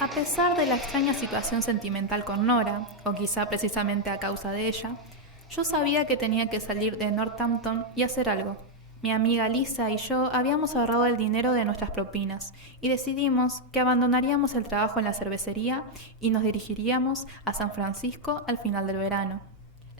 A pesar de la extraña situación sentimental con Nora, o quizá precisamente a causa de ella, yo sabía que tenía que salir de Northampton y hacer algo. Mi amiga Lisa y yo habíamos ahorrado el dinero de nuestras propinas y decidimos que abandonaríamos el trabajo en la cervecería y nos dirigiríamos a San Francisco al final del verano.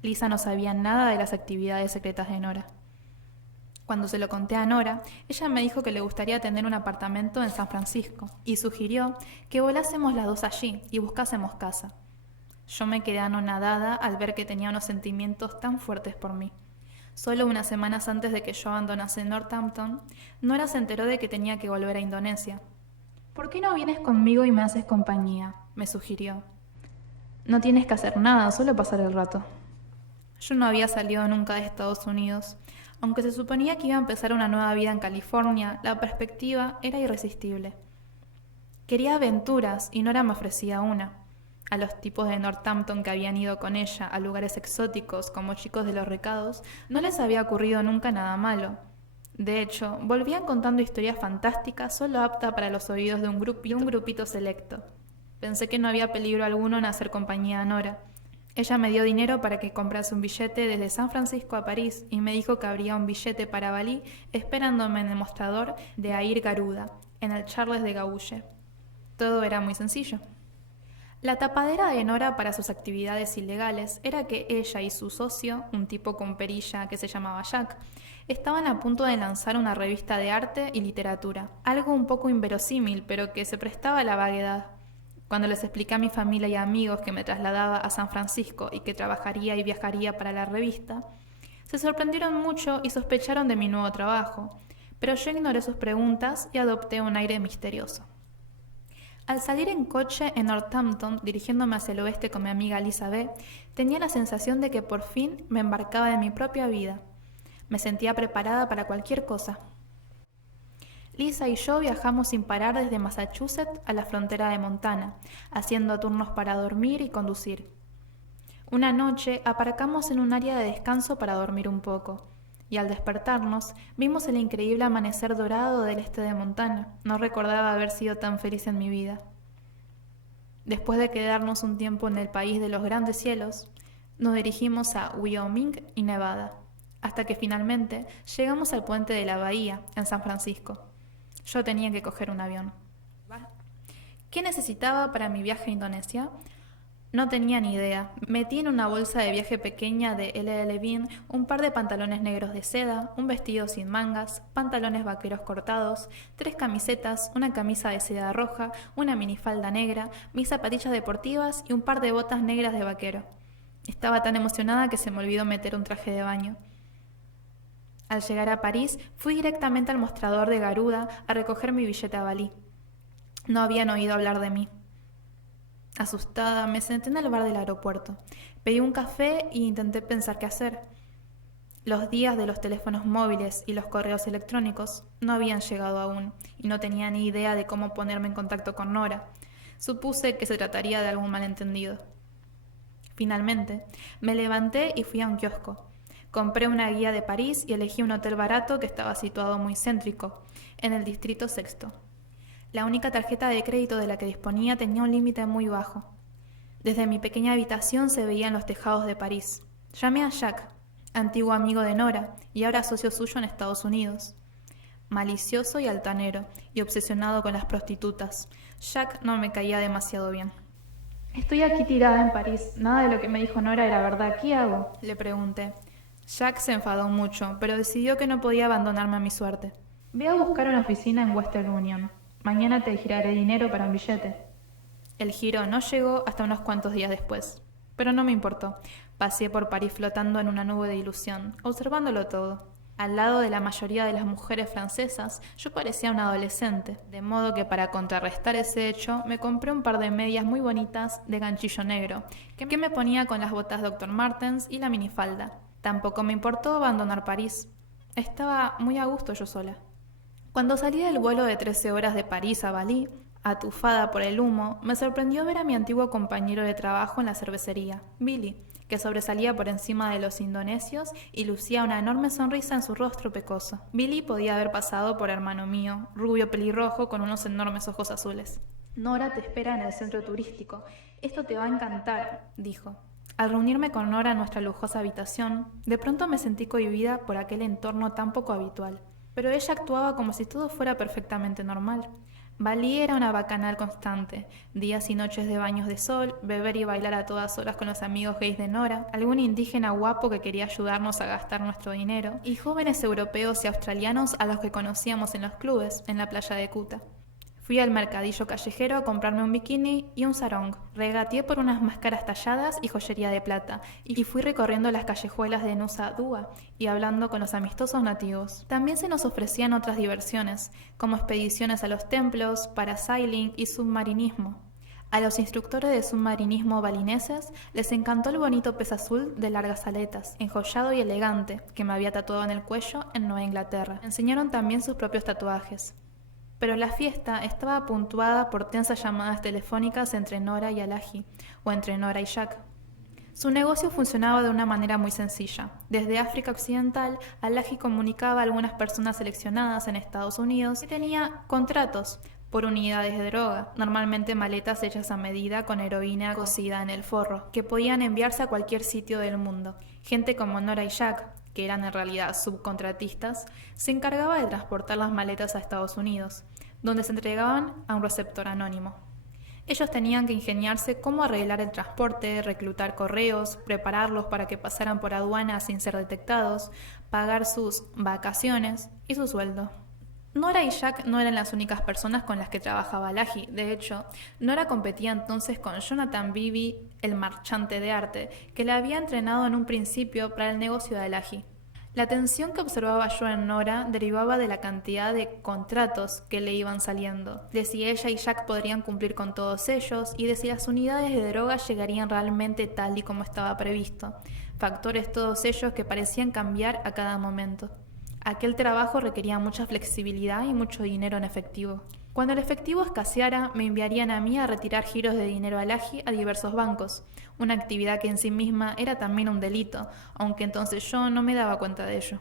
Lisa no sabía nada de las actividades secretas de Nora. Cuando se lo conté a Nora, ella me dijo que le gustaría tener un apartamento en San Francisco y sugirió que volásemos las dos allí y buscásemos casa. Yo me quedé anonadada al ver que tenía unos sentimientos tan fuertes por mí. Solo unas semanas antes de que yo abandonase Northampton, Nora se enteró de que tenía que volver a Indonesia. «¿Por qué no vienes conmigo y me haces compañía?», me sugirió. «No tienes que hacer nada, solo pasar el rato». Yo no había salido nunca de Estados Unidos. Aunque se suponía que iba a empezar una nueva vida en California, la perspectiva era irresistible. Quería aventuras y Nora me ofrecía una. A los tipos de Northampton que habían ido con ella a lugares exóticos como Chicos de los Recados no les había ocurrido nunca nada malo. De hecho, volvían contando historias fantásticas solo aptas para los oídos de un grupito selecto. Pensé que no había peligro alguno en hacer compañía a Nora. Ella me dio dinero para que comprase un billete desde San Francisco a París y me dijo que habría un billete para Bali esperándome en el mostrador de Air Garuda, en el Charles de Gaulle. Todo era muy sencillo. La tapadera de Nora para sus actividades ilegales era que ella y su socio, un tipo con perilla que se llamaba Jack, estaban a punto de lanzar una revista de arte y literatura, algo un poco inverosímil pero que se prestaba a la vaguedad. Cuando les expliqué a mi familia y amigos que me trasladaba a San Francisco y que trabajaría y viajaría para la revista, se sorprendieron mucho y sospecharon de mi nuevo trabajo, pero yo ignoré sus preguntas y adopté un aire misterioso. Al salir en coche en Northampton, dirigiéndome hacia el oeste con mi amiga Lisa B., tenía la sensación de que por fin me embarcaba en mi propia vida. Me sentía preparada para cualquier cosa. Lisa y yo viajamos sin parar desde Massachusetts a la frontera de Montana, haciendo turnos para dormir y conducir. Una noche aparcamos en un área de descanso para dormir un poco, y al despertarnos vimos el increíble amanecer dorado del este de Montana. No recordaba haber sido tan feliz en mi vida. Después de quedarnos un tiempo en el país de los grandes cielos, nos dirigimos a Wyoming y Nevada, hasta que finalmente llegamos al puente de la bahía, en San Francisco. Yo tenía que coger un avión. ¿Qué necesitaba para mi viaje a Indonesia? No tenía ni idea. Metí en una bolsa de viaje pequeña de L.L. Bean un par de pantalones negros de seda, un vestido sin mangas, pantalones vaqueros cortados, 3 camisetas, una camisa de seda roja, una minifalda negra, mis zapatillas deportivas y un par de botas negras de vaquero. Estaba tan emocionada que se me olvidó meter un traje de baño. Al llegar a París, fui directamente al mostrador de Garuda a recoger mi billete a Bali. No habían oído hablar de mí. Asustada, me senté en el bar del aeropuerto. Pedí un café e intenté pensar qué hacer. Los días de los teléfonos móviles y los correos electrónicos no habían llegado aún y no tenía ni idea de cómo ponerme en contacto con Nora. Supuse que se trataría de algún malentendido. Finalmente, me levanté y fui a un kiosco. Compré una guía de París y elegí un hotel barato que estaba situado muy céntrico, en el distrito sexto. La única tarjeta de crédito de la que disponía tenía un límite muy bajo. Desde mi pequeña habitación se veían los tejados de París. Llamé a Jack, antiguo amigo de Nora y ahora socio suyo en Estados Unidos. Malicioso y altanero, y obsesionado con las prostitutas, Jack no me caía demasiado bien. «Estoy aquí tirada en París. Nada de lo que me dijo Nora era verdad. ¿Qué hago?», le pregunté. Jack se enfadó mucho, pero decidió que no podía abandonarme a mi suerte. «Ve a buscar una oficina en Western Union. Mañana te giraré dinero para un billete». El giro no llegó hasta unos cuantos días después, pero no me importó. Pasé por París flotando en una nube de ilusión, observándolo todo. Al lado de la mayoría de las mujeres francesas, yo parecía una adolescente, de modo que para contrarrestar ese hecho, me compré un par de medias muy bonitas de ganchillo negro, que me ponía con las botas Dr. Martens y la minifalda. Tampoco me importó abandonar París. Estaba muy a gusto yo sola. Cuando salí del vuelo de 13 horas de París a Bali, atufada por el humo, me sorprendió ver a mi antiguo compañero de trabajo en la cervecería, Billy, que sobresalía por encima de los indonesios y lucía una enorme sonrisa en su rostro pecoso. Billy podía haber pasado por hermano mío, rubio pelirrojo con unos enormes ojos azules. Nora te espera en el centro turístico. Esto te va a encantar, dijo. Al reunirme con Nora en nuestra lujosa habitación, de pronto me sentí cohibida por aquel entorno tan poco habitual. Pero ella actuaba como si todo fuera perfectamente normal. Bali era una bacanal constante, días y noches de baños de sol, beber y bailar a todas horas con los amigos gays de Nora, algún indígena guapo que quería ayudarnos a gastar nuestro dinero, y jóvenes europeos y australianos a los que conocíamos en los clubes, en la playa de Kuta. Fui al mercadillo callejero a comprarme un bikini y un sarong. Regateé por unas máscaras talladas y joyería de plata, y fui recorriendo las callejuelas de Nusa Dua y hablando con los amistosos nativos. También se nos ofrecían otras diversiones, como expediciones a los templos, parasailing y submarinismo. A los instructores de submarinismo balineses les encantó el bonito pez azul de largas aletas, enjollado y elegante, que me había tatuado en el cuello en Nueva Inglaterra. Me enseñaron también sus propios tatuajes. Pero la fiesta estaba puntuada por tensas llamadas telefónicas entre Nora y Alaji, o entre Nora y Jack. Su negocio funcionaba de una manera muy sencilla. Desde África Occidental, Alaji comunicaba a algunas personas seleccionadas en Estados Unidos que tenía contratos por unidades de droga, normalmente maletas hechas a medida con heroína cocida en el forro, que podían enviarse a cualquier sitio del mundo. Gente como Nora y Jack, que eran en realidad subcontratistas, se encargaba de transportar las maletas a Estados Unidos, donde se entregaban a un receptor anónimo. Ellos tenían que ingeniarse cómo arreglar el transporte, reclutar correos, prepararlos para que pasaran por aduana sin ser detectados, pagar sus vacaciones y su sueldo. Nora y Jack no eran las únicas personas con las que trabajaba Alaji. De hecho, Nora competía entonces con Jonathan Beebe, el marchante de arte, que la había entrenado en un principio para el negocio de Alaji. La tensión que observaba yo en Nora derivaba de la cantidad de contratos que le iban saliendo, de si ella y Jack podrían cumplir con todos ellos y de si las unidades de droga llegarían realmente tal y como estaba previsto, factores todos ellos que parecían cambiar a cada momento. Aquel trabajo requería mucha flexibilidad y mucho dinero en efectivo. Cuando el efectivo escaseara, me enviarían a mí a retirar giros de dinero Alaji a diversos bancos, una actividad que en sí misma era también un delito, aunque entonces yo no me daba cuenta de ello.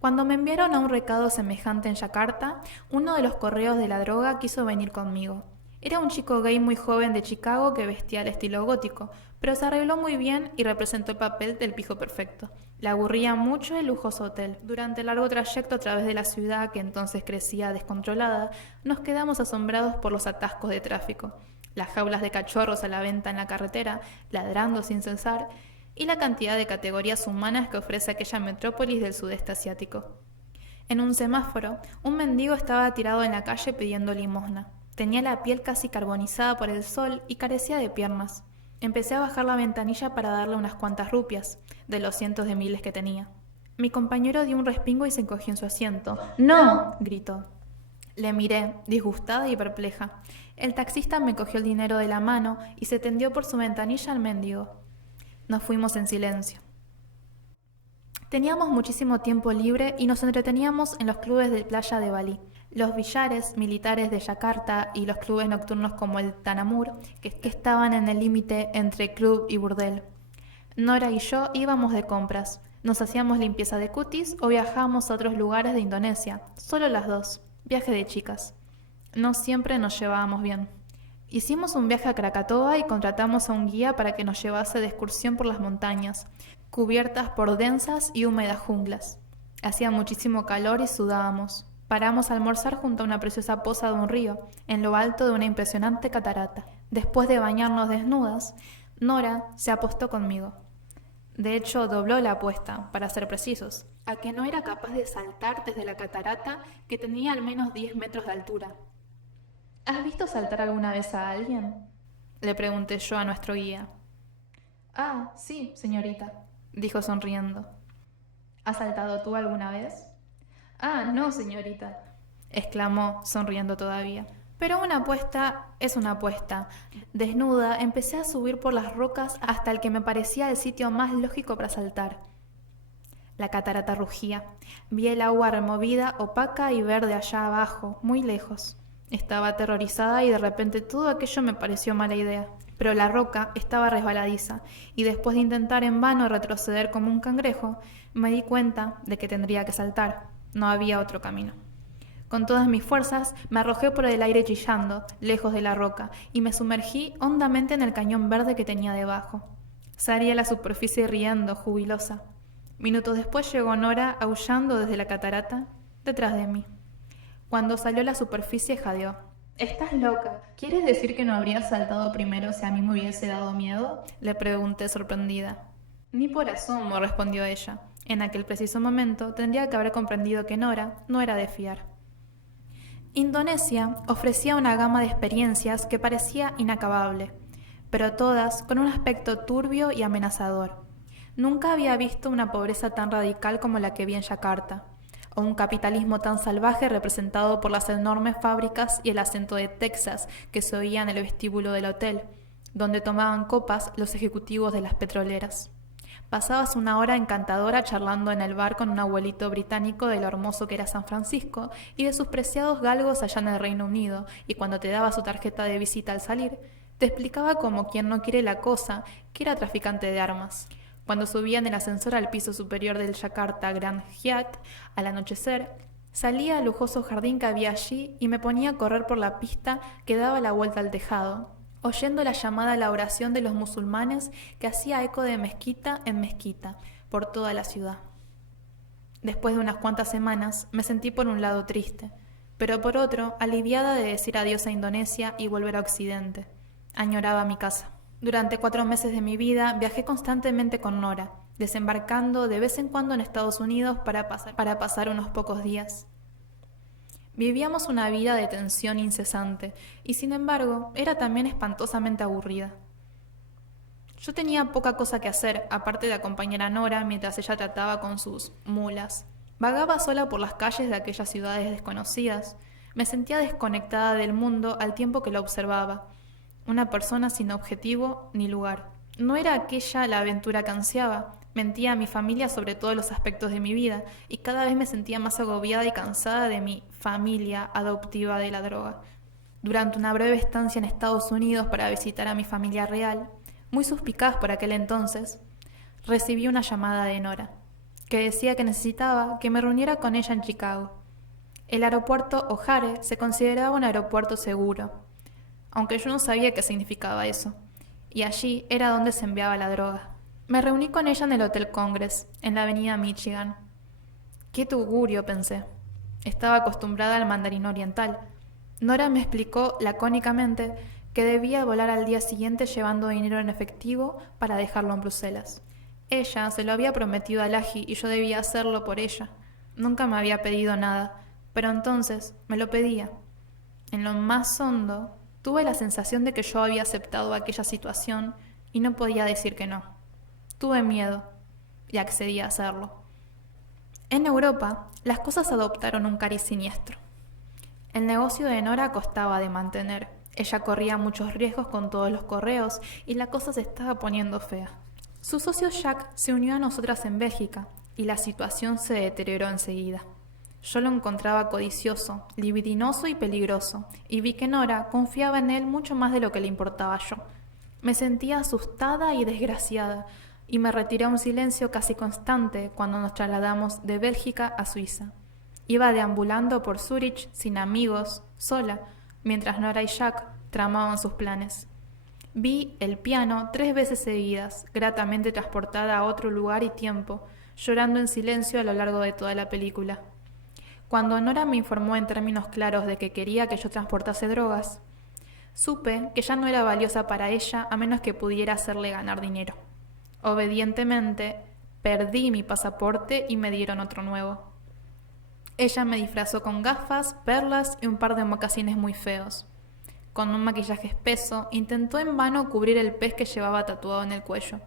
Cuando me enviaron a un recado semejante en Yakarta, uno de los correos de la droga quiso venir conmigo. Era un chico gay muy joven de Chicago que vestía al estilo gótico, pero se arregló muy bien y representó el papel del pijo perfecto. Le aburría mucho el lujoso hotel. Durante el largo trayecto a través de la ciudad, que entonces crecía descontrolada, nos quedamos asombrados por los atascos de tráfico, las jaulas de cachorros a la venta en la carretera, ladrando sin cesar, y la cantidad de categorías humanas que ofrece aquella metrópolis del sudeste asiático. En un semáforo, un mendigo estaba tirado en la calle pidiendo limosna. Tenía la piel casi carbonizada por el sol y carecía de piernas. Empecé a bajar la ventanilla para darle unas cuantas rupias, de los cientos de miles que tenía. Mi compañero dio un respingo y se encogió en su asiento. ¡No!, gritó. Le miré, disgustada y perpleja. El taxista me cogió el dinero de la mano y se tendió por su ventanilla al mendigo. Nos fuimos en silencio. Teníamos muchísimo tiempo libre y nos entreteníamos en los clubes de playa de Bali. Los billares militares de Yakarta y los clubes nocturnos como el Tanamur, que estaban en el límite entre club y burdel. Nora y yo íbamos de compras, nos hacíamos limpieza de cutis o viajábamos a otros lugares de Indonesia, solo las dos, viaje de chicas. No siempre nos llevábamos bien. Hicimos un viaje a Krakatoa y contratamos a un guía para que nos llevase de excursión por las montañas, cubiertas por densas y húmedas junglas. Hacía muchísimo calor y sudábamos. Paramos a almorzar junto a una preciosa poza de un río, en lo alto de una impresionante catarata. Después de bañarnos desnudas, Nora se apostó conmigo. De hecho, dobló la apuesta, para ser precisos, a que no era capaz de saltar desde la catarata, que tenía al menos 10 metros de altura. ¿Has visto saltar alguna vez a alguien?, le pregunté yo a nuestro guía. Ah, sí, señorita, dijo sonriendo. ¿Has saltado tú alguna vez? Ah, no, señorita, exclamó, sonriendo todavía. Pero una apuesta es una apuesta. Desnuda, empecé a subir por las rocas hasta el que me parecía el sitio más lógico para saltar. La catarata rugía. Vi el agua removida, opaca y verde allá abajo, muy lejos. Estaba aterrorizada y de repente todo aquello me pareció mala idea. Pero la roca estaba resbaladiza, y después de intentar en vano retroceder como un cangrejo, me di cuenta de que tendría que saltar. No había otro camino. Con todas mis fuerzas me arrojé por el aire chillando, lejos de la roca, y me sumergí hondamente en el cañón verde que tenía debajo. Salí a la superficie riendo, jubilosa. Minutos después llegó Nora aullando desde la catarata, detrás de mí. Cuando salió a la superficie jadeó. «¿Estás loca? ¿Quieres decir que no habrías saltado primero si a mí me hubiese dado miedo?», le pregunté sorprendida. «Ni por asomo», respondió ella. En aquel preciso momento tendría que haber comprendido que Nora no era de fiar. Indonesia ofrecía una gama de experiencias que parecía inacabable, pero todas con un aspecto turbio y amenazador. Nunca había visto una pobreza tan radical como la que vi en Yakarta, o un capitalismo tan salvaje representado por las enormes fábricas y el acento de Texas que se oía en el vestíbulo del hotel, donde tomaban copas los ejecutivos de las petroleras. Pasabas una hora encantadora charlando en el bar con un abuelito británico de lo hermoso que era San Francisco y de sus preciados galgos allá en el Reino Unido, y cuando te daba su tarjeta de visita al salir, te explicaba como quien no quiere la cosa que era traficante de armas. Cuando subía en el ascensor al piso superior del Jakarta Grand Hyatt, al anochecer, salía al lujoso jardín que había allí y me ponía a correr por la pista que daba la vuelta al tejado, oyendo la llamada a la oración de los musulmanes que hacía eco de mezquita en mezquita por toda la ciudad. Después de unas cuantas semanas me sentí por un lado triste, pero por otro aliviada de decir adiós a Indonesia y volver a Occidente. Añoraba mi casa. Durante 4 meses de mi vida viajé constantemente con Nora, desembarcando de vez en cuando en Estados Unidos para pasar unos pocos días. Vivíamos una vida de tensión incesante y, sin embargo, era también espantosamente aburrida. Yo tenía poca cosa que hacer, aparte de acompañar a Nora mientras ella trataba con sus mulas. Vagaba sola por las calles de aquellas ciudades desconocidas. Me sentía desconectada del mundo al tiempo que la observaba. Una persona sin objetivo ni lugar. No era aquella la aventura que ansiaba. Mentía a mi familia sobre todos los aspectos de mi vida y cada vez me sentía más agobiada y cansada de mi familia adoptiva de la droga. Durante una breve estancia en Estados Unidos para visitar a mi familia real, muy suspicaz por aquel entonces, recibí una llamada de Nora, que decía que necesitaba que me reuniera con ella en Chicago. El aeropuerto O'Hare se consideraba un aeropuerto seguro, aunque yo no sabía qué significaba eso, y allí era donde se enviaba la droga. Me reuní con ella en el Hotel Congress, en la avenida Michigan. ¡Qué tugurio!, pensé. Estaba acostumbrada al mandarín oriental. Nora me explicó lacónicamente que debía volar al día siguiente llevando dinero en efectivo para dejarlo en Bruselas. Ella se lo había prometido a Laji y yo debía hacerlo por ella. Nunca me había pedido nada, pero entonces me lo pedía. En lo más hondo, tuve la sensación de que yo había aceptado aquella situación y no podía decir que no. Tuve miedo y accedí a hacerlo. En Europa, las cosas adoptaron un cariz siniestro. El negocio de Nora costaba de mantener. Ella corría muchos riesgos con todos los correos y la cosa se estaba poniendo fea. Su socio Jack se unió a nosotras en Bélgica y la situación se deterioró enseguida. Yo lo encontraba codicioso, libidinoso y peligroso, y vi que Nora confiaba en él mucho más de lo que le importaba yo. Me sentía asustada y desgraciada, y me retiré a un silencio casi constante cuando nos trasladamos de Bélgica a Suiza. Iba deambulando por Zúrich sin amigos, sola, mientras Nora y Jack tramaban sus planes. Vi el piano 3 veces seguidas, gratamente transportada a otro lugar y tiempo, llorando en silencio a lo largo de toda la película. Cuando Nora me informó en términos claros de que quería que yo transportase drogas, supe que ya no era valiosa para ella a menos que pudiera hacerle ganar dinero. Obedientemente, perdí mi pasaporte y me dieron otro nuevo. Ella me disfrazó con gafas, perlas y un par de mocasines muy feos. Con un maquillaje espeso, intentó en vano cubrir el pez que llevaba tatuado en el cuello.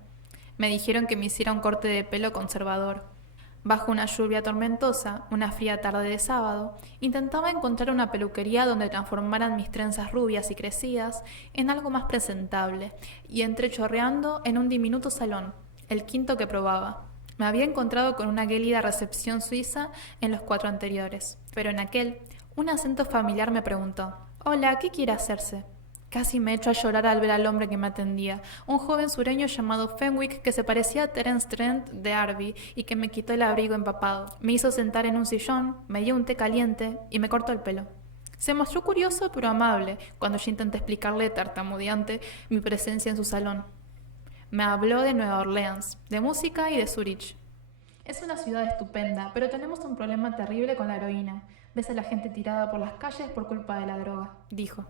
Me dijeron que me hiciera un corte de pelo conservador. Bajo una lluvia tormentosa, una fría tarde de sábado, intentaba encontrar una peluquería donde transformaran mis trenzas rubias y crecidas en algo más presentable, y entré chorreando en un diminuto salón, el quinto que probaba. Me había encontrado con una gélida recepción suiza en los 4 anteriores, pero en aquel, un acento familiar me preguntó: «Hola, ¿qué quiere hacerse?». Casi me echo a llorar al ver al hombre que me atendía, un joven sureño llamado Fenwick que se parecía a Terence Trent de Arby y que me quitó el abrigo empapado. Me hizo sentar en un sillón, me dio un té caliente y me cortó el pelo. Se mostró curioso pero amable cuando yo intenté explicarle tartamudeante mi presencia en su salón. Me habló de Nueva Orleans, de música y de Zurich. Es una ciudad estupenda, pero tenemos un problema terrible con la heroína. Ves a la gente tirada por las calles por culpa de la droga, dijo.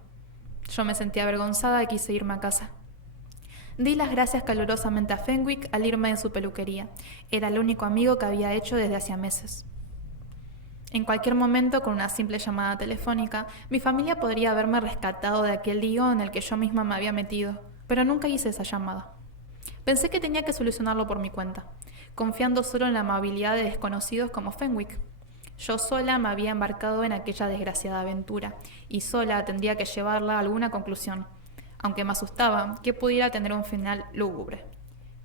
Yo me sentí avergonzada y quise irme a casa. Di las gracias calurosamente a Fenwick al irme de su peluquería. Era el único amigo que había hecho desde hacía meses. En cualquier momento, con una simple llamada telefónica, mi familia podría haberme rescatado de aquel lío en el que yo misma me había metido, pero nunca hice esa llamada. Pensé que tenía que solucionarlo por mi cuenta, confiando solo en la amabilidad de desconocidos como Fenwick. Yo sola me había embarcado en aquella desgraciada aventura, y sola tendría que llevarla a alguna conclusión, aunque me asustaba que pudiera tener un final lúgubre.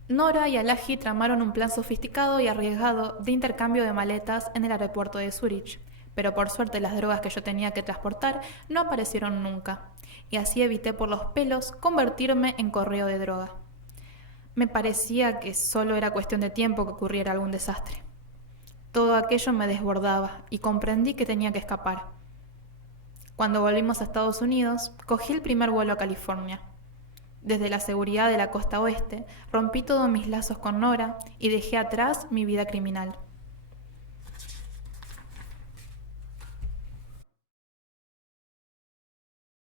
Nora y Alaji tramaron un plan sofisticado y arriesgado de intercambio de maletas en el aeropuerto de Zurich, pero por suerte las drogas que yo tenía que transportar no aparecieron nunca, y así evité por los pelos convertirme en correo de droga. Me parecía que solo era cuestión de tiempo que ocurriera algún desastre. Todo aquello me desbordaba y comprendí que tenía que escapar. Cuando volvimos a Estados Unidos, cogí el primer vuelo a California. Desde la seguridad de la costa oeste, rompí todos mis lazos con Nora y dejé atrás mi vida criminal.